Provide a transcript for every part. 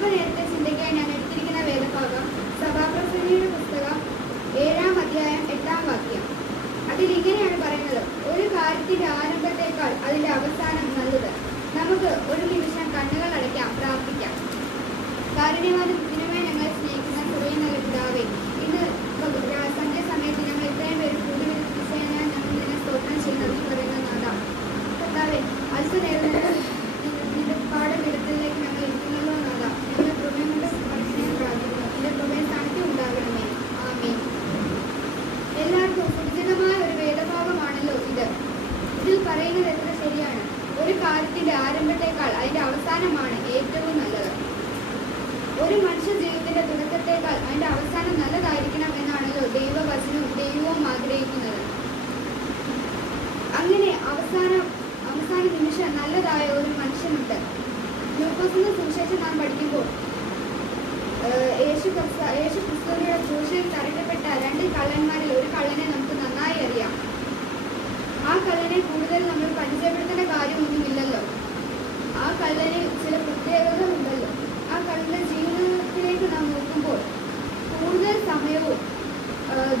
അല്പനേരത്തെ ചിന്തയ്ക്കായി ഞാൻ എടുത്തിരിക്കുന്ന വേദഭാഗം സഭാപ്രസംഗിയുടെ പുസ്തകം 7-ാം അധ്യായം 8-ാം വാക്യം. അതിൽ ഇങ്ങനെയാണ് പറയുന്നത്: ഒരു കാര്യത്തിന്റെ ആരംഭത്തേക്കാൾ അതിന്റെ അവസാനം നല്ലത്. നമുക്ക് ഒരു നിമിഷം കണ്ണുകൾ അടയ്ക്കാം, പ്രാർത്ഥിക്കാം. കാരുണ്യവാനും ഇതിനുമായി ഞങ്ങൾ സ്നേഹിക്കുന്ന കുറേ നല്ല പിതാവേ, ഇന്ന് സന്ധ്യ സമയത്ത് ഞങ്ങൾ ഇത്രയും പേര് കൂടി വിളിച്ചതിനാൽ ഞങ്ങൾ നിന്നെ സ്തോത്രം ചെയ്യുന്ന നന്ദി പറയുന്ന നാഥാ കർത്താവേ, അല്പനേരം നിന്റെ പാഠപീഠത്തിലേക്ക് ഞങ്ങൾ ഇരിക്കുന്നല്ലോ നാഥാ. ഞങ്ങളുടെ കൃപയും കൊണ്ട് മനുഷ്യനെ പ്രാർത്ഥിക്കുന്നു. നിന്റെ കൃപയും സാന്നിധ്യം ഉണ്ടാകണമേ. ആമേൻ. എല്ലാവർക്കും സുരക്ഷിതമായ ഒരു വേദഭാഗമാണല്ലോ ഇത്. ഇതിൽ പറയുന്നത് എത്ര ശരിയാണ്. ഒരു കാര്യത്തിന്റെ ആരംഭത്തേക്കാൾ അതിന്റെ അവസാനമാണ് ഏറ്റവും നല്ലത്. ഒരു മനുഷ്യ ജീവിതത്തിന്റെ തുടക്കത്തേക്കാൾ അതിന്റെ അവസാനം നല്ലതായിരിക്കണം എന്നാണല്ലോ ദൈവവചനവും ദൈവവും ആഗ്രഹിക്കുന്നത്. അങ്ങനെ അവസാന നിമിഷം നല്ലതായ ഒരു മനുഷ്യനുണ്ട്. ലൂക്കോസിന്റെ സുവിശേഷം നാം പഠിക്കുമ്പോൾ യേശു ക്രിസ്തുവിന്റെ ക്രൂശിൽ തറയ്ക്കപ്പെട്ട 2 കള്ളന്മാരിൽ ഒരു കള്ളനെ നമുക്ക് നന്നായി അറിയാം. ആ കള്ളനെ കൂടുതൽ നമ്മൾ പരിചയപ്പെടുത്തേണ്ട കാര്യമൊന്നുമില്ലല്ലോ. ആ കള്ളന് ചില പ്രത്യേകതകളുണ്ടല്ലോ. ആ കള്ളന്റെ ജീവിതത്തിലേക്ക് നാം നോക്കുമ്പോൾ കൂടുതൽ സമയവും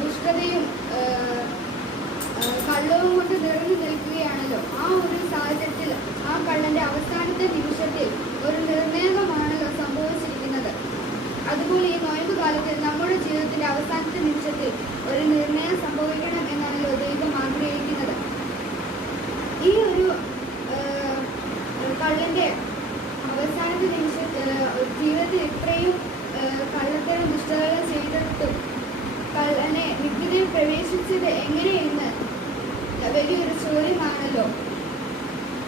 ദുഷ്ടതയും കള്ളവും കൊണ്ട് നിറഞ്ഞു നിൽക്കുകയാണല്ലോ. ആ ഒരു സാഹചര്യത്തിൽ ആ കള്ളന്റെ അവസാനത്തെ നിമിഷത്തിൽ ഒരു നിർണയമാണല്ലോ സംഭവിച്ചിരിക്കുന്നത്. അതുപോലെ ഈ നോയമ്പ് കാലത്തിൽ നമ്മുടെ ജീവിതത്തിന്റെ അവസാനത്തെ നിമിഷത്തിൽ ഒരു നിർണയം സംഭവിക്കണം എന്നാണല്ലോ ദൈവം ആഗ്രഹിക്കുന്നത്. ഈ ഒരു കള്ളന്റെ അവസാനത്തെ നിമിഷത്തിൽ ജീവിതത്തിൽ ഇത്രയും കള്ളത്തരം ദുഷ്ടതകൾ ചെയ്തിട്ടും കള്ളനെ നിത്യതയിൽ പ്രവേശിച്ചത് എങ്ങനെയെന്ന് വലിയൊരു ചോദ്യമാണല്ലോ.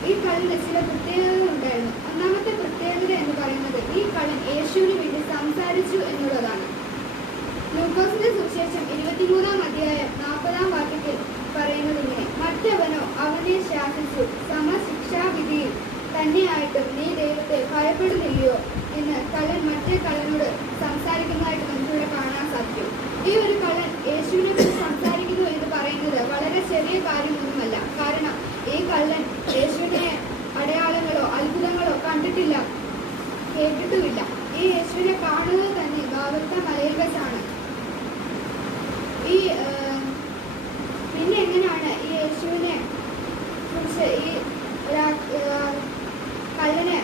ഈ കള്ളന് ചില പ്രത്യേകതകൾ ഉണ്ടായിരുന്നു. ഒന്നാമത്തെ പ്രത്യേകത എന്ന് പറയുന്നത് ഈ കള്ളൻ യേശുവിന് വേണ്ടി സംസാരിച്ചു എന്നുള്ളതാണ്. ലൂക്കോസിന്റെ സുവിശേഷം 23-ാം അധ്യായം 40-ാം വാക്യത്തിൽ പറയുന്നത് ഇങ്ങനെ: മറ്റവനോ അവനെ ശാസിച്ചു, സമശിക്ഷാവിധിയിൽ തന്നെയായിട്ടും നീ ദൈവത്തെ ഭയപ്പെടുന്നില്ലയോ എന്ന് കള്ളൻ മറ്റേ കള്ളനോട് സംസാരിക്കുന്നതായിട്ട് നമുക്കിവിടെ കാണാൻ സാധിക്കും. ഈ ഒരു കള്ളൻ യേശുവിനെ കുറിച്ച് സംസാരിക്കുന്നു എന്ന് പറയുന്നത് വളരെ ചെറിയ കാര്യമൊന്നുമല്ല. കാരണം ഈ കള്ളൻ യേശുവിനെ അടയാളങ്ങളോ അത്ഭുതങ്ങളോ കണ്ടിട്ടില്ല, കേട്ടിട്ടുമില്ല. ഈ യേശുവിനെ കാണുന്നത് തന്നെ ഗാവത്ത മലയിൽ വെച്ചാണ്. പിന്നെ എങ്ങനെയാണ് ഈ യേശുവിനെ കുറിച്ച് ഈ കള്ളന്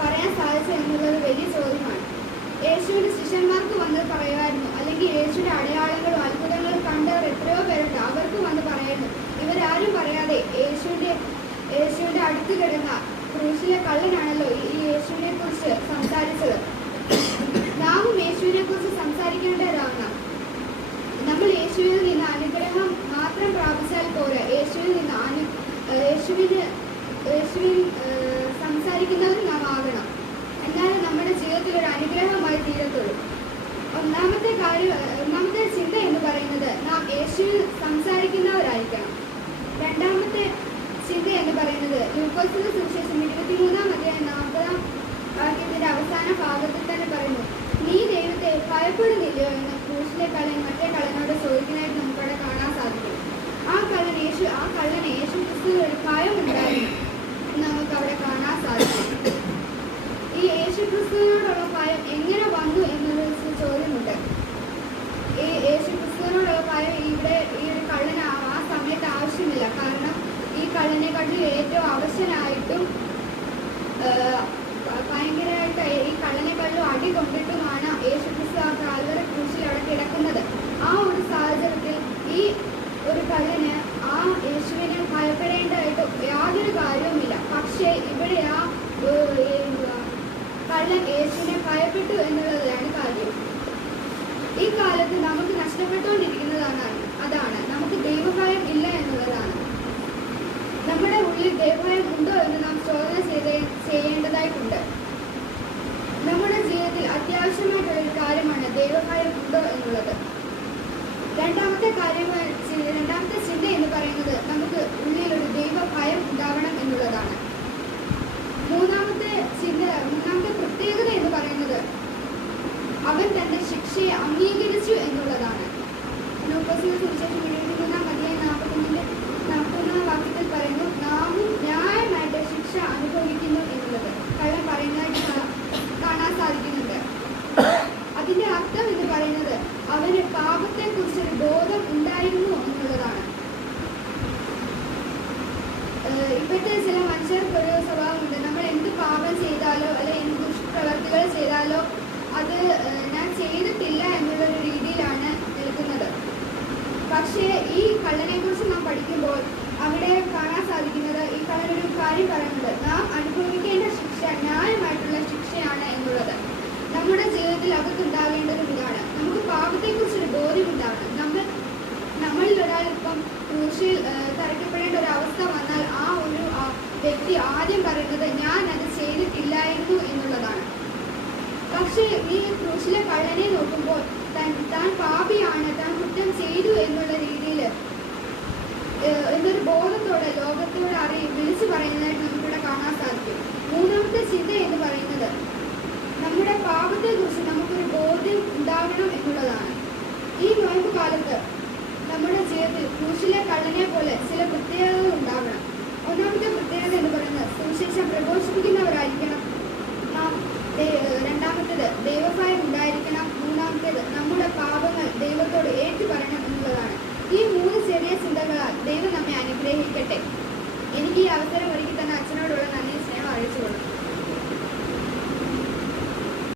പറയാൻ സാധിച്ചത് എന്നുള്ളത് വലിയ ചോദ്യമാണ്. യേശുവിന്റെ ശിഷ്യന്മാർക്ക് വന്ന് പറയുമായിരുന്നു, അല്ലെങ്കിൽ യേശുവിന്റെ അടയാളങ്ങളും അത്ഭുതങ്ങളും കണ്ടവർ എത്രയോ പേരുണ്ട്, അവർക്ക് വന്ന് പറയായിരുന്നു. ഇവരാരും പറയാതെ യേശുവിന്റെ അടുത്ത് കിടന്ന ക്രൂശിലെ കള്ളനാണല്ലോ ഈ യേശുവിനെ കുറിച്ച് സംസാരിച്ചത്. നാമും യേശുവിനെ കുറിച്ച് സംസാരിക്കേണ്ടതാണ്. നമ്മൾ യേശുവിൽ നിന്ന് അനുഗ്രഹം മാത്രം പ്രാപിച്ചാൽ പോരാ, യേശുവിൽ സംസാരിക്കുന്നവർ നാം ആകണം. എന്നാലും നമ്മുടെ ജീവിതത്തിൽ ഒരു അനുഗ്രഹമായി തീരത്തുള്ളൂ. ഒന്നാമത്തെ ചിന്ത എന്ന് പറയുന്നത് നാം യേശുവിൽ സംസാരിക്കുന്നവരായിരിക്കണം. രണ്ടാമത്തെ ചിന്ത എന്ന് പറയുന്നത് ലൂക്കോസിന്റെ സുവിശേഷം 23-ാം അധ്യായം 40-ാം വാക്യത്തിന്റെ അവസാന ഭാഗത്തിൽ തന്നെ പറയുന്നു: നീ ദൈവത്തെ ഭയപ്പെടുന്നില്ലയോ എന്ന് ക്രൂശിലെ കള്ളൻ മറ്റേ കള്ളനോട് ചോദിക്കുന്നതായിട്ട് നമുക്കവിടെ കാണാൻ സാധിക്കും. ആ കള്ളന് യേശു ക്രിസ്തുവിനോട് ഭയമുണ്ടായിരുന്നു എന്ന് നമുക്ക് അവിടെ കാണാൻ സാധിക്കും. ഈ യേശു ക്രിസ്തുവിനോടുള്ള ഭയം എങ്ങനെ വന്നു എന്നൊരു ചോദ്യമുണ്ട്. ഈ യേശു ക്രിസ്തുവിനോടുള്ള ഭയം ഇവിടെ ഈ ഒരു കള്ളന് ആ സമയത്ത് ആവശ്യമില്ല. കാരണം ഈ കള്ളനെക്കാട്ടിൽ ഏറ്റവും അവശനായിട്ടും ഭയങ്കരമായിട്ട് ഈ കള്ളനെക്കാട്ടിലും അടി കൊണ്ടിട്ടുമാണ് യേശു ക്രിസ്തു ആ കാൽവരി ക്രൂശിൽ അവിടെ കിടക്കുന്നത്. ആ ഒരു സാഹചര്യത്തിൽ ഈ ഒരു കള്ളന് ആ യേശുവിനെ ഭയപ്പെടേണ്ടതായിട്ട് യാതൊരു കാര്യവുമില്ല. പക്ഷേ ഇവിടെ ആ കള്ളൻ യേശുവിനെ ഭയപ്പെട്ടു എന്നുള്ളതാണ് കാര്യം. ഈ കാലത്ത് നമുക്ക് നഷ്ടപ്പെട്ടുകൊണ്ടിരിക്കുന്നതാണ് അതാണ് നമുക്ക് ദൈവഭയം ഇല്ല എന്നുള്ളതാണ്. നമ്മുടെ ഉള്ളിൽ ദൈവഭയം ഉണ്ടോ എന്ന് നാം ചോദന ചെയ്യേണ്ടതായിട്ടുണ്ട്. നമ്മുടെ ജീവിതത്തിൽ അത്യാവശ്യമായിട്ടുള്ള ഒരു കാര്യമാണ് ദൈവഭയം ഉണ്ടോ എന്നുള്ളത്. രണ്ടാമത്തെ ചിന്ത എന്ന് പറയുന്നത് നമുക്ക് ഉള്ളിലൊരു ദൈവഭയം ഉണ്ടാവണം എന്നുള്ളതാണ്. മൂന്നാമത്തെ പ്രത്യേകത എന്ന് പറയുന്നത് അവൻ തന്റെ ശിക്ഷയെ അംഗീകരിച്ചു എന്നുള്ളതാണ്. ലൂക്കോസിന്റെ സുവിശേഷം 23-ാം അധ്യായം 41-ാം വാക്യത്തിൽ പറയുന്നു: നാമും ന്യായമായിട്ട് ശിക്ഷ അനുഭവിക്കുന്നു എന്ന്. അവന് പാപത്തെക്കുറിച്ചൊരു ബോധം ഉണ്ടായിരുന്നു എന്നുള്ളതാണ്. ഇപ്പോഴത്തെ ചില മനുഷ്യർക്ക് ഒരു സ്വഭാവമുണ്ട്, നമ്മൾ എന്ത് പാപം ചെയ്താലോ അല്ലെ എന്ത് ദുഷ്പ്രവർത്തികൾ ചെയ്താലോ അത് ഞാൻ ചെയ്തിട്ടില്ല എന്നുള്ളൊരു രീതിയിലാണ് നിൽക്കുന്നത്. പക്ഷേ ഈ കള്ളനെ കുറിച്ച് നാം പഠിക്കുമ്പോൾ അവിടെ കാണാൻ സാധിക്കുന്നത്, ഈ കള്ളനൊരു കാര്യം പറയുന്നത്, നാം അനുഭവിക്കേണ്ട ശിക്ഷ ന്യായമായിട്ടുള്ള ശിക്ഷയാണ് എന്നുള്ളത്. നമ്മുടെ ജീവിതത്തിൽ അകത്തുണ്ടാകേണ്ടതും ഇതാണ്. നമുക്ക് പാപത്തെക്കുറിച്ചൊരു ബോധ്യമുണ്ടാകണം. നമ്മളിൽ ഒരാൾ ഇപ്പം ക്രൂശിൽ തറയ്ക്കപ്പെടേണ്ട ഒരു അവസ്ഥ വന്നാൽ ആ ഒരു വ്യക്തി ആദ്യം പറയുന്നത് ഞാൻ അത് ചെയ്തിട്ടില്ലായിരുന്നു എന്നുള്ളതാണ്. പക്ഷേ ഈ ക്രൂശിലെ കള്ളനെ നോക്കുമ്പോൾ താൻ പാപിയാണ്, താൻ കുറ്റം ചെയ്തു എന്നുള്ള രീതിയിൽ എന്നൊരു ബോധത്തോടെ ലോകത്തോട് വിളിച്ചു പറയുന്നതായിട്ട് നമുക്കിവിടെ കാണാൻ സാധിക്കും. മൂന്നാമത്തെ ചിന്ത എന്ന് പറയുന്നത് നമ്മുടെ പാപത്തെക്കുറിച്ച് നമുക്കൊരു ബോധ്യം ഉണ്ടാകണം എന്നുള്ളതാണ്. ഈ നോയമ്പ് കാലത്ത്